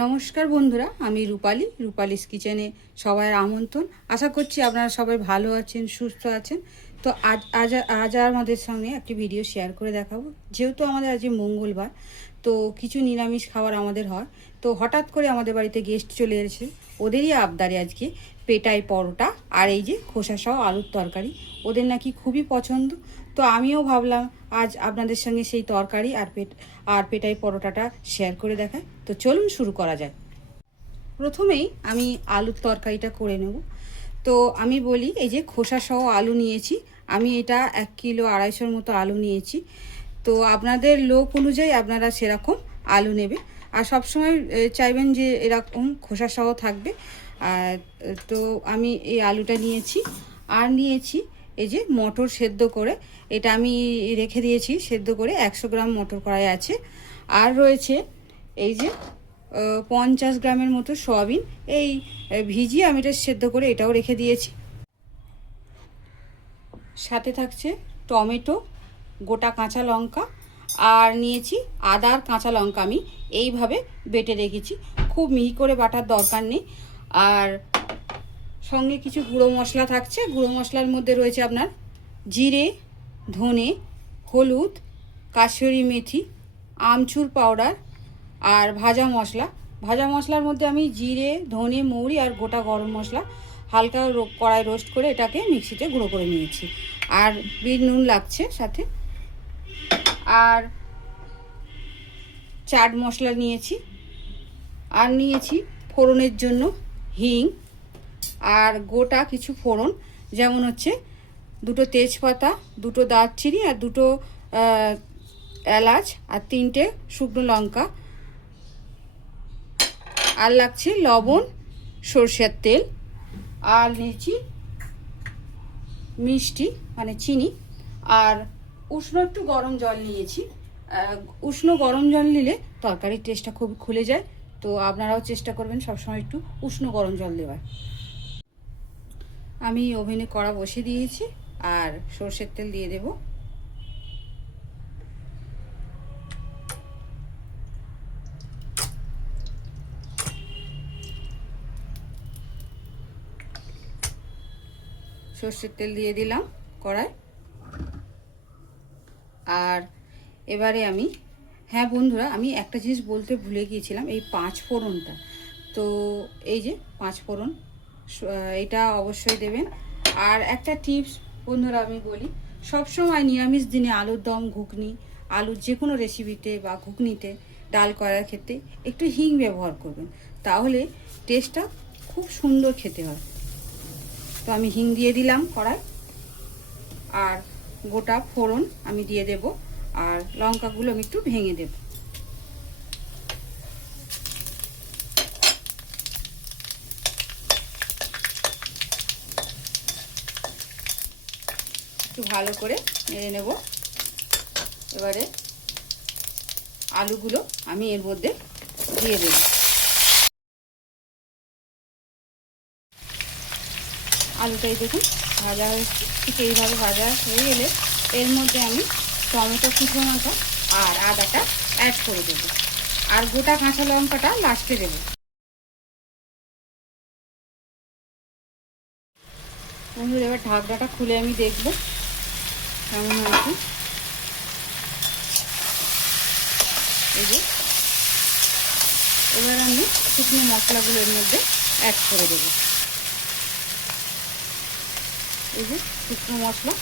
নমস্কার বন্ধুরা, আমি রূপালিস কিচেনে সবাইয়ের আমন্ত্রণ। আশা করছি আপনারা সবাই ভালো আছেন, সুস্থ আছেন। তো আজ আমাদের সঙ্গে একটি ভিডিও শেয়ার করে দেখাবো। যেহেতু আমাদের আজকে মঙ্গলবার, তো কিছু নিরামিষ খাবার আমাদের হয়। তো হঠাৎ করে আমাদের বাড়িতে গেস্ট চলে এসেছে, ওদেরই আবদারে আজকে পেটাই পরোটা আর এই যে খোসা সহ আলুর তরকারি। ওদের নাকি খুবই পছন্দ। তো আমিও ভাবলাম আজ আপনাদের সঙ্গে সেই তরকারি আর পেটাই পরোটাটা শেয়ার করে দেখাই। তো চলুন শুরু করা যায়। প্রথমেই আমি আলুর তরকারিটা করে নেব। তো আমি বলি, এই যে খোসা সহ আলু নিয়েছি, আমি এটা 1 কিলো 250 মতো আলু নিয়েছি। তো আপনাদের লোক অনুযায়ী আপনারা সেরকম আলু নেবে। আর সবসময় চাইবেন যে এরকম খোসা সহ থাকবে। আর তো আমি এই আলুটা নিয়েছি। আর নিয়েছি এই যে মটর সেদ্ধ করে, এটা আমি রেখে দিয়েছি সেদ্ধ করে, 100 গ্রাম মটর কড়াই আছে। আর রয়েছে এই যে 50 গ্রামের মতো সয়াবিন, এই ভিজিয়ে আমি এটা সেদ্ধ করে এটাও রেখে দিয়েছি। সাথে থাকছে টমেটো, গোটা কাঁচা লঙ্কা, আর নিয়েছি আদা আর কাঁচা লঙ্কা, আমি এইভাবে বেটে রেখেছি। খুব মিহি করে বাটার দরকার নেই। আর সঙ্গে কিছু গুঁড়ো মশলা থাকছে। গুঁড়ো মশলার মধ্যে রয়েছে আপনার জিরে, ধনে, হলুদ, কাশ্মীরি মেথি, আমচুর পাউডার আর ভাজা মশলা। ভাজা মশলার মধ্যে আমি জিরে, ধনে, মৌরি আর গোটা গরম মশলা হালকা কড়াই রোস্ট করে এটাকে মিক্সিতে গুঁড়ো করে নিয়েছি। আর বিট নুন লাগছে সাথে। আর চাট মশলা নিয়েছি। আর নিয়েছি ফোড়নের জন্য হিং আর গোটা কিছু ফোড়ন, যেমন হচ্ছে 2টো তেজপাতা, 2টো দারচিনি আর 2টো এলাচ আর 3টে শুকনো লঙ্কা। আর লাগছে লবণ, সরষের তেল। আর নিয়েছি মিষ্টি মানে চিনি। আর উষ্ণ একটু গরম জল নিয়েছি। উষ্ণ গরম জল নিলে তরকারির টেস্টটা খুব খুলে যায়। তো আপনারাও চেষ্টা করবেন সবসময় একটু উষ্ণ গরম জল দেওয়ার। আমি ওভেনে কড়া বসে দিয়েছি আর সরষের তেল দিয়ে দেব। সরষের তেল দিয়ে দিলাম কড়ায়। আর এবারে আমি, হ্যাঁ বন্ধুরা, আমি একটা জিনিস বলতে ভুলে গিয়েছিলাম, এই 5 ফোড়নটা। তো এই যে 5 ফোড়ন, এটা অবশ্যই দেবেন। আর একটা টিপস বন্ধুরা আমি বলি, সবসময় নিরামিষ দিনে আলুর দম, ঘুগনি, আলুর যে কোনো রেসিপিতে বা ঘুগনিতে, ডাল করার ক্ষেত্রে একটু হিং ব্যবহার করবেন, তাহলে টেস্টটা খুব সুন্দর খেতে হয়। তো আমি হিং দিয়ে দিলাম কড়াই। আর গোটা ফোড়ন আমি দিয়ে দেব। আর লঙ্কাগুলো আমি একটু ভেঙে দেব। একটু ভালো করে নেড়ে নেব। এবারে আলুগুলো আমি এর মধ্যে দিয়ে দেব। আলুটাই দেখুন ভাজা হয়েছে। ঠিক এইভাবে ভাজা হয়ে গেলে এর মধ্যে আমি টমেটো কুচোনোটা আর আদাটা অ্যাড করে দেব। আর গোটা কাঁচা লঙ্কাটা লাস্টে দেব। বন্ধুরা, এবার ঢাকনাটা খুলে আমি দেখব কেমন হয়েছে। এই যে এবার আমি শুকনো মশলাগুলো এর মধ্যে অ্যাড করে দেব। এই যে শুকনো মশলা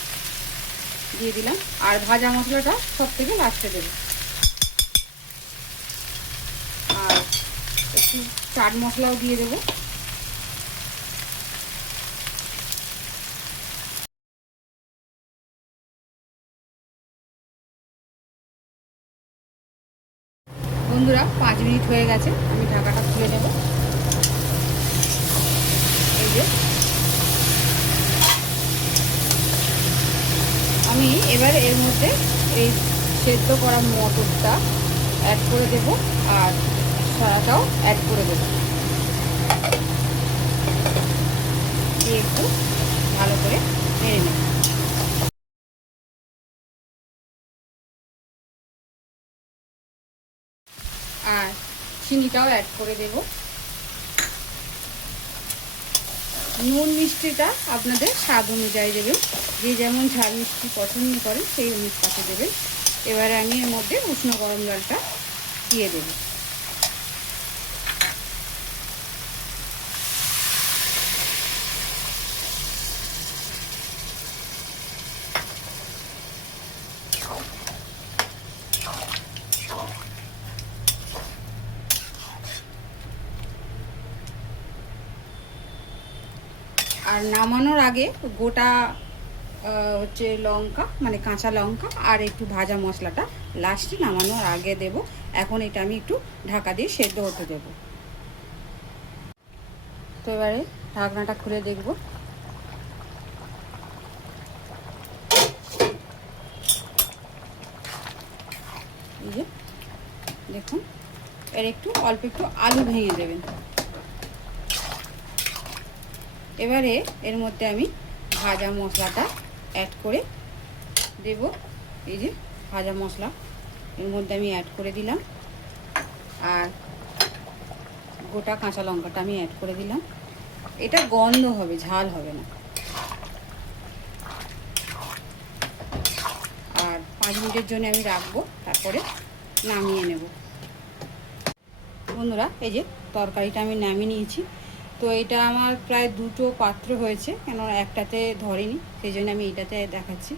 দিয়ে দিলাম। আর ভাজা মশলাটা সব থেকে লাস্টে দেব। আর একটু চাট মশলাও দিয়ে দেব। বন্ধুরা, 5 মিনিট হয়ে গেছে, আমি ঢাকাটা খুলে নেব। এই যে আমি এবার এর মধ্যে এই সেদ্ধ করা মটরটা অ্যাড করে দেব। আর সয়াটাও অ্যাড করে দেব। দিয়ে একটু ভালো করে নেড়ে নেব। আর চিনিটাও অ্যাড করে দেব। নুন মিষ্টিটা আপনাদের স্বাদ অনুযায়ী দেবেন, যে যেমন ঝাল মিষ্টি পছন্দ করেন সেই অনুপাতে দেবেন। এবারে আমি এর মধ্যে উষ্ণ গরম জলটা দিয়ে দেব। আর নামানোর আগে গোটা হচ্ছে লঙ্কা, মানে কাঁচা লঙ্কা আর একটু ভাজা মশলাটা লাস্টে নামানোর আগে দেব। এখন এটা আমি একটু ঢাকা দিয়ে সেদ্ধ হতে দেব। তো এবারে ঢাকনাটা খুলে দেখব। এই যে দেখুন, এর একটু অল্প একটু আলু ভেঙে দেবেন। এবারে এর মধ্যে আমি ভাজা মশলাটা অ্যাড করে দেব। এই যে ভাজা মশলা এর মধ্যে আমি অ্যাড করে দিলাম, আর গোটা কাঁচা লঙ্কাটা আমি অ্যাড করে দিলাম। এটা গন্ধ হবে, ঝাল হবে না। আর 5 মিনিটের জন্য আমি রাখবো, তারপরে নামিয়ে নেব। বন্ধুরা, এই যে তরকারিটা আমি নামিয়ে নিয়েছি। তো এটা আমার প্রায় 2টো পাত্র হয়েছে, কেন একটাতে ধরেনি, সেই জন্য আমি এইটাতে দেখাচ্ছি।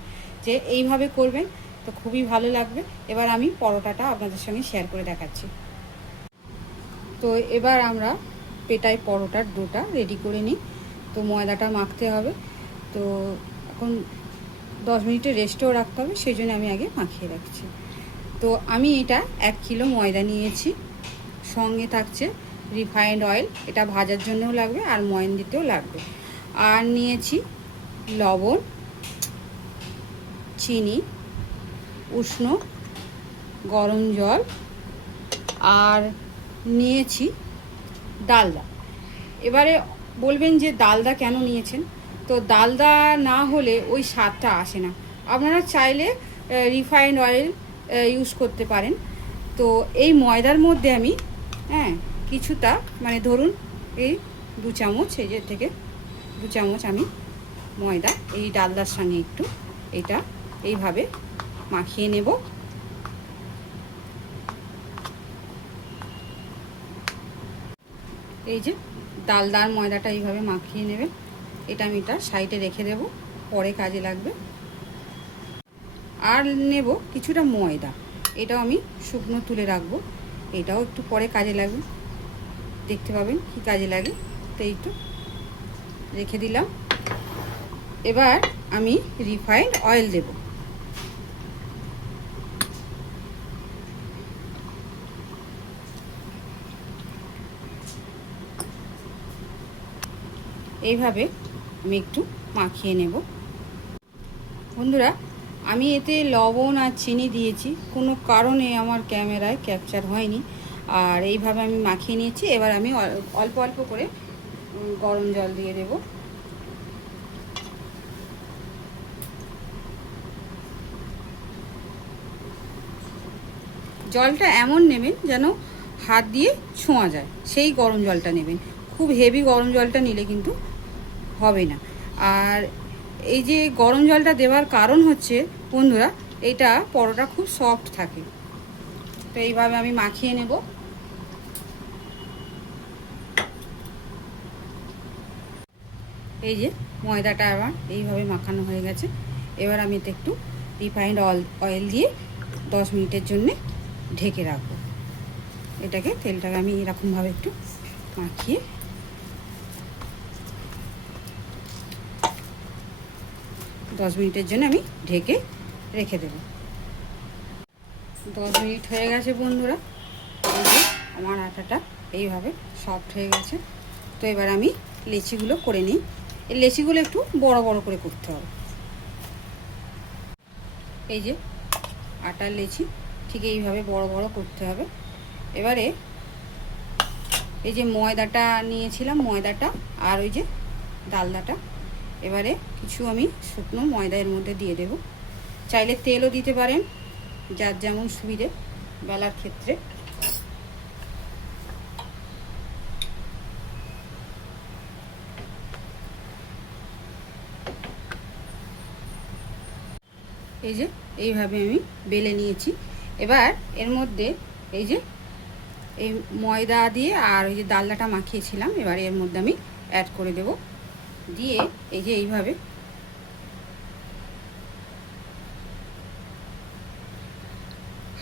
যে এইভাবে করবেন তো খুবই ভালো লাগবে। এবার আমি পরোটাটা আপনাদের সঙ্গে শেয়ার করে দেখাচ্ছি। তো এবার আমরা পেটাই পরোটার ডোটা রেডি করে নিই। তো ময়দাটা মাখতে হবে, তো এখন 10 মিনিটের রেস্টেও রাখতে হবে, সেই জন্য আমি আগে মাখিয়ে রাখছি। তো আমি এটা 1 কিলো ময়দা নিয়েছি, সঙ্গে থাকছে রিফাইন্ড অয়েল, এটা ভাজার জন্যও লাগবে আর ময়ান দিতেও লাগবে। আর নিয়েছি লবণ, চিনি, উষ্ণ গরম জল, আর নিয়েছি ডালদা। এবারে বলবেন যে ডালদা কেন নিয়েছেন? তো ডালদা না হলে ওই স্বাদটা আসে না। আপনারা চাইলে রিফাইন্ড অয়েল ইউজ করতে পারেন। তো এই ময়দার মধ্যে আমি কিছুটা, মানে ধরুন এই 2 চামচ, এই যে থেকে 2 চামচ আমি ময়দা এই ডালদার সঙ্গে একটু এটা এইভাবে মাখিয়ে নেব। এই যে ডালদার ময়দাটা এইভাবে মাখিয়ে নেবেন। এটা আমি এটা সাইডে রেখে দেব, পরে কাজে লাগবে। আর নেব কিছুটা ময়দা, এটাও আমি শুকনো তুলে রাখবো, এটাও একটু পরে কাজে লাগবে, দেখতে পাবেন কি কাজে লাগে। তো এইটু রেখে দিলাম। এবার আমি রিফাইন্ড অয়েল দেব। এইভাবে আমি একটু মাখিয়ে নেব। বন্ধুরা, আমি এতে লবণ আর চিনি দিয়েছি, কোনো কারণে আমার ক্যামেরায় ক্যাপচার হয়নি। আর এইভাবে আমি মাখিয়ে নিয়েছি। এবার আমি অল্প অল্প করে গরম জল দিয়ে দেব। জলটা এমন নেবেন যেন হাত দিয়ে ছোঁয়া যায়, সেই গরম জলটা নেবেন। খুব হেভি গরম জলটা নিলে কিন্তু হবে না। আর এই যে গরম জলটা দেওয়ার কারণ হচ্ছে বন্ধুরা, এটা পরোটা খুব সফট থাকে। তো এইভাবে আমি মাখিয়ে নেব। এই যে ময়দাটা আবার এইভাবে মাখানো হয়ে গেছে। এবার আমি এতে একটু রিফাইন্ড অয়েল দিয়ে 10 মিনিটের জন্য ঢেকে রাখবো। এটাকে তেলটাকে আমি এরকমভাবে একটু মাখিয়ে 10 মিনিটের জন্য আমি ঢেকে রেখে দেব। 10 মিনিট হয়ে গেছে বন্ধুরা, এই যে আমার আটাটা এইভাবে সফট হয়ে গেছে। তো এবার আমি লেচিগুলো করে নিই। এই লেচিগুলো একটু বড় বড় করে করতে হবে। এই যে আটার লেচি ঠিক এইভাবে বড় বড় করতে হবে। এবারে এই যে ময়দাটা নিয়েছিলাম, ময়দাটা আর ওই যে ডালদাটা, এবারে কিছু আমি শুকনো ময়দা এর মধ্যে দিয়ে দেব। চাইলে তেলও দিতে পারেন, যার যেমন সুবিধে বেলার ক্ষেত্রে। এই যে এইভাবে আমি বেলে নিয়েছি। এবার এর মধ্যে এই যে এই ময়দা দিয়ে আর ওই যে ডালনাটা মাখিয়েছিলাম এবার এর মধ্যে আমি অ্যাড করে দেব। দিয়ে এই যে এইভাবে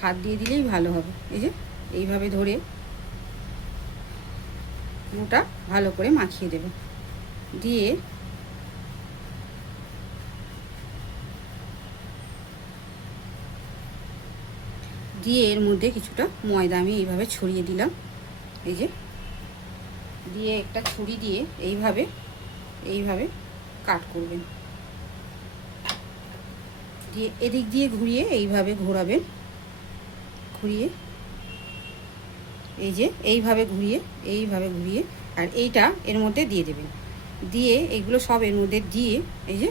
হাত দিয়ে দিলেই ভালো হবে। এই যে এইভাবে ধরে পুরোটা ভালো করে মাখিয়ে দেব। দিয়ে এর মধ্যে কিছুটা ময়দা আমি এইভাবে ছড়িয়ে দিলাম। এই যে দিয়ে একটা ছুরি দিয়ে এইভাবে কাট করবেন। দিয়ে এদিক দিয়ে ঘুরিয়ে এইভাবে ঘোরাবেন। ঘুরিয়ে এই যে এইভাবে ঘুরিয়ে আর এইটা এর মধ্যে দিয়ে দেবেন। দিয়ে এইগুলো সব এর মধ্যে দিয়ে এই যে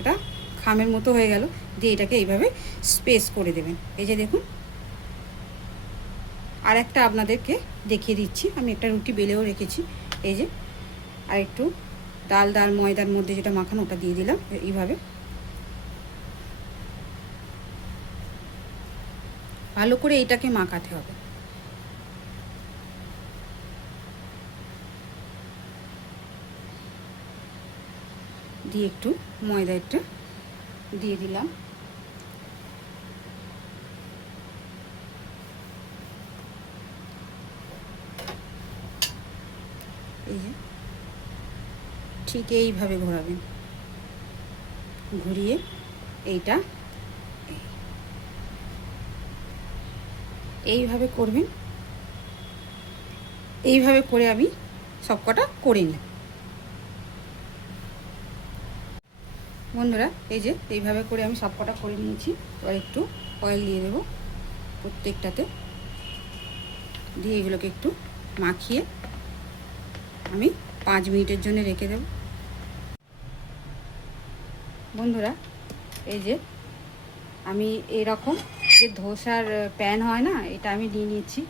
এটা খামের মতো হয়ে গেল। দিয়ে এটাকে এইভাবে স্পেস করে দেবেন। এই যে দেখুন, আর একটা আপনাদেরকে দেখিয়ে দিচ্ছি। আমি একটা রুটি বেলেও রেখেছি। এই যে আর একটু ডাল ময়দার মধ্যে যেটা মাখানো ওটা দিয়ে দিলাম। এইভাবে ভালো করে এটাকে মাখাতে হবে। দিয়ে একটু ময়দা একটা দিয়ে দিলাম। এই যে ঠিক এইভাবে ঘোরাবেন। ঘুরিয়ে এইটা এইভাবে করবেন। এইভাবে করে আমি সবকটা করে নিই বন্ধুরা। এই যে এইভাবে করে আমি সবকটা করে নিয়েছি। এবার একটু অয়েল দিয়ে দেবো প্রত্যেকটাতে। দিয়ে এগুলোকে একটু মাখিয়ে আমি 5 মিনিটের জন্য রেখে দেব। বন্ধুরা এই যে আমি এরকম যে ধোসার প্যান হয় না, এটা আমি নিয়ে নিচ্ছি।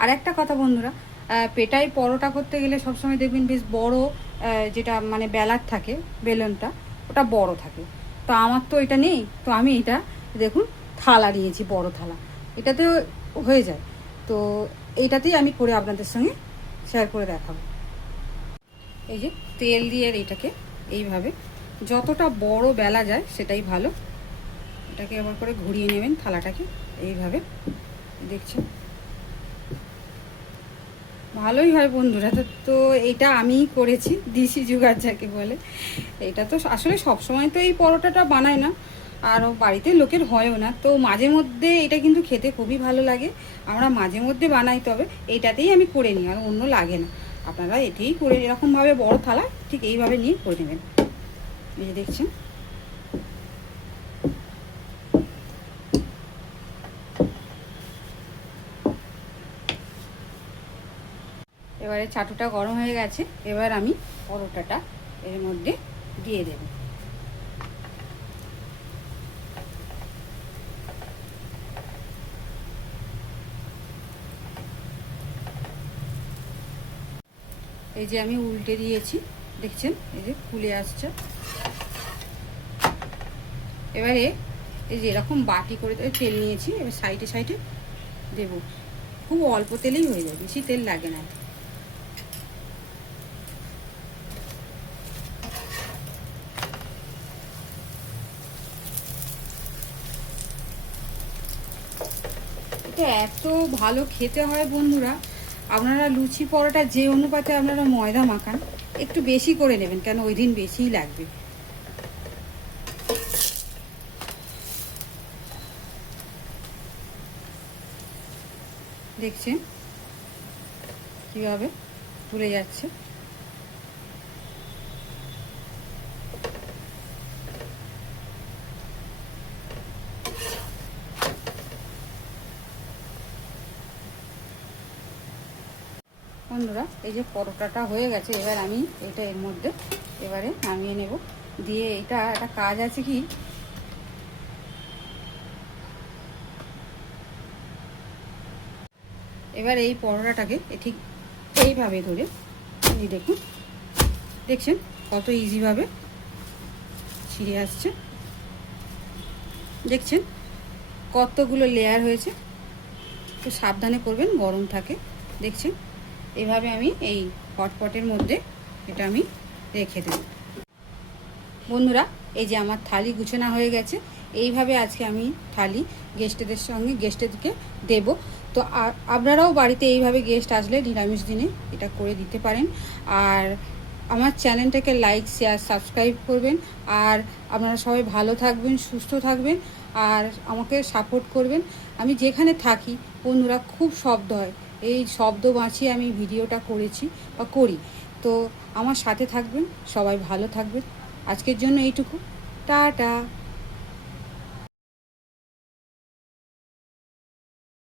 আর একটা কথা বন্ধুরা, পেটাই পরোটা করতে গেলে সবসময় দেখবেন বেশ বড় যেটা মানে বেলার থাকে বেলনটা, ওটা বড় থাকে। তো আমার তো এটা নেই, তো আমি এটা দেখুন থালা নিয়েছি, বড় থালা, এটাতে হয়ে যায়। তো এইটাতেই আমি করে আপনাদের সঙ্গে শেয়ার করে দেখাবো। এই যে তেল দিয়ে এটাকে এইভাবে যতটা বড় বেলা যায় সেটাই ভালো। এটাকে আবার করে ঘুরিয়ে নেবেন থালাটাকে এইভাবে। দেখছেন ভালোই হয় বন্ধুরা। তো এটা আমিই করেছি, দিশি জুগার যাকে বলে। এটা তো আসলে সবসময় তো এই পরোটাটা বানায় না, আর বাড়িতে লোকের হয়ও না। তো মাঝে মধ্যে এটা কিন্তু খেতে খুবই ভালো লাগে। আমরা মাঝে মধ্যে বানাই, তবে এইটাতেই আমি করে নিই, আর অন্য লাগে না। আপনারা এটাই করে এরকমভাবে বড় থালা ঠিক এইভাবে নিয়ে করে নেবেন। এই যে দেখছেন এবারে চাটুটা গরম হয়ে গেছে। এবার আমি পরোটাটা এর মধ্যে দিয়ে দেব। এই যে আমি উল্টে দিয়েছি, দেখছেন এই যে ফুলে আসছে। এবারে এই যে এরকম বাটি করে তেল নিয়েছি, এবার সাইডে সাইডে দেব। খুব অল্প তেলেই হয়ে যায়, বেশি তেল লাগে না। এটা এত ভালো খেতে হয় বন্ধুরা। আপনারা লুচি পরোটা যে অনুপাতে আপনারা ময়দা মাখান একটু বেশি করে নেবেন, কেন ওই দিন বেশিই লাগবে। দেখছেন কীভাবে তুলে যাচ্ছে। বন্ধুরা এই যে পরোটাটা হয়ে গেছে, এবার আমি এটা এর মধ্যে এবারে নামিয়ে নেব। দিয়ে এটা একটা কাজ আছে কি, এবার এই পরোটাটাকে ঠিক এইভাবে ধরে দেখুন, দেখছেন কত ইজিভাবে ছিঁড়ে আসছে। দেখছেন কতগুলো লেয়ার হয়েছে। তো সাবধানে করবেন, গরম থাকে। দেখছেন এভাবে আমি এই হটপটের মধ্যে এটা আমি রেখে দেব। বন্ধুরা, এই যে আমার থালি গুছানো হয়ে গেছে। এইভাবে আজকে আমি থালি গেস্টদেরকে দেব। তো আপনারাও বাড়িতে এইভাবে গেস্ট আসলে নিরামিষ দিনে এটা করে দিতে পারেন। আর আমার চ্যানেলটাকে লাইক, শেয়ার, সাবস্ক্রাইব করবেন। আর আপনারা সবাই ভালো থাকবেন, সুস্থ থাকবেন, আর আমাকে সাপোর্ট করবেন। আমি যেখানে থাকি বন্ধুরা খুব শব্দ হয়, এই শব্দ বাঁচিয়ে আমি ভিডিওটা করেছি বা করি। তো আমার সাথে থাকবেন, সবাই ভালো থাকবেন। আজকের জন্য এইটুকু, টাটা।